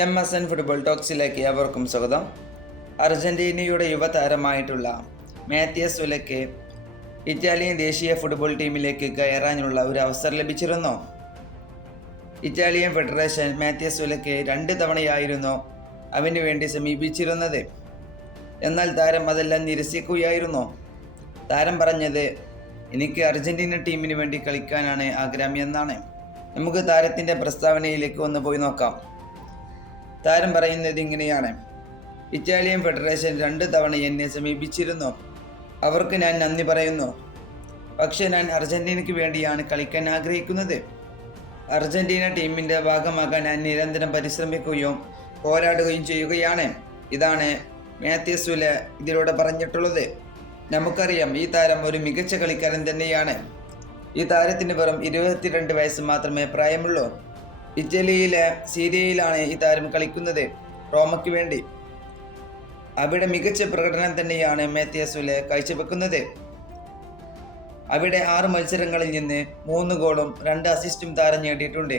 M S N football ടോക്സിലേക്ക് ഏവർക്കും സ്വാഗതം. അർജന്റീനയുടെ യുവതാരമായിട്ടുള്ള മാത്യസ് ഉലയ്ക്ക് ഇറ്റാലിയൻ ദേശീയ ഫുട്ബോൾ ടീമിലേക്ക് കയറാനുള്ള ഒരു അവസരം ലഭിച്ചിരുന്നു. ഇറ്റാലിയൻ ഫെഡറേഷൻ മാത്യസ് ഉലയ്ക്ക് രണ്ട് തവണയായിരുന്നു അവന് വേണ്ടി സമീപിച്ചിരുന്നത്. എന്നാൽ താരം അതെല്ലാം നിരസിക്കുകയായിരുന്നു. താരം പറഞ്ഞത് എനിക്ക് അർജന്റീന ടീമിന് വേണ്ടി കളിക്കാനാണ് ആഗ്രഹം എന്നാണ്. നമുക്ക് താരത്തിന്റെ പ്രസ്താവനയിലേക്ക് ഒന്ന് പോയി നോക്കാം. താരം പറയുന്നത് ഇങ്ങനെയാണ്. ഇറ്റാലിയൻ ഫെഡറേഷൻ രണ്ട് തവണ എന്നെ സമീപിച്ചിരുന്നു. അവർക്ക് ഞാൻ നന്ദി പറയുന്നു. പക്ഷേ ഞാൻ അർജന്റീനയ്ക്ക് വേണ്ടിയാണ് കളിക്കാൻ ആഗ്രഹിക്കുന്നത്. അർജന്റീന ടീമിന്റെ ഭാഗമാകാൻ ഞാൻ നിരന്തരം പരിശ്രമിക്കുകയും പോരാടുകയും ചെയ്യുകയാണ്. ഇതാണ് മാത്യസുല സുല ഇതിലൂടെ പറഞ്ഞിട്ടുള്ളത്. നമുക്കറിയാം ഈ താരം ഒരു മികച്ച കളിക്കാരൻ തന്നെയാണ്. ഈ താരത്തിന് വെറും ഇരുപത്തിരണ്ട് വയസ്സ് മാത്രമേ പ്രായമുള്ളൂ. ഇറ്റലിയിലെ സീരിയയിലാണ് ഈ താരം കളിക്കുന്നത്. റോമയ്ക്ക് വേണ്ടി. അവിടെ മികച്ച പ്രകടനം തന്നെയാണ് മേത്തിയസുലെ കാഴ്ചവെക്കുന്നത്. അവിടെ ആറ് മത്സരങ്ങളിൽ നിന്ന് മൂന്ന് ഗോളും രണ്ട് അസിസ്റ്റും താരം നേടിയിട്ടുണ്ട്.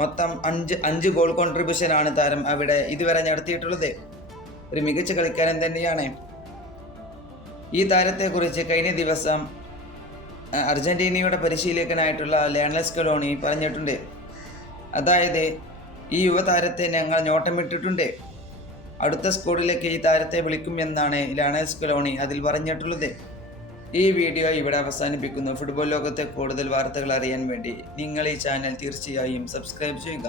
മൊത്തം അഞ്ച് അഞ്ച് ഗോൾ കോൺട്രിബ്യൂഷനാണ് താരം അവിടെ ഇതുവരെ നടത്തിയിട്ടുള്ളത്. ഒരു മികച്ച കളിക്കാരൻ തന്നെയാണ്. ഈ താരത്തെക്കുറിച്ച് കഴിഞ്ഞ ദിവസം അർജന്റീനയുടെ പരിശീലകനായിട്ടുള്ള ലയണൽ കലോണി പറഞ്ഞിട്ടുണ്ട്. അതായത് ഈ യുവതാരത്തെ ഞങ്ങൾ നോട്ടമിട്ടിട്ടുണ്ട് അടുത്ത സ്കൂളിലേക്ക് ഈ താരത്തെ വിളിക്കും എന്നാണ് ലയണൽ സ്കലോണി അതിൽ പറഞ്ഞിട്ടുള്ളത്. ഈ വീഡിയോ ഇവിടെ അവസാനിപ്പിക്കുന്നു. ഫുട്ബോൾ ലോകത്തെ കൂടുതൽ വാർത്തകൾ അറിയാൻ വേണ്ടി നിങ്ങൾ ഈ ചാനൽ തീർച്ചയായും സബ്സ്ക്രൈബ് ചെയ്യുക.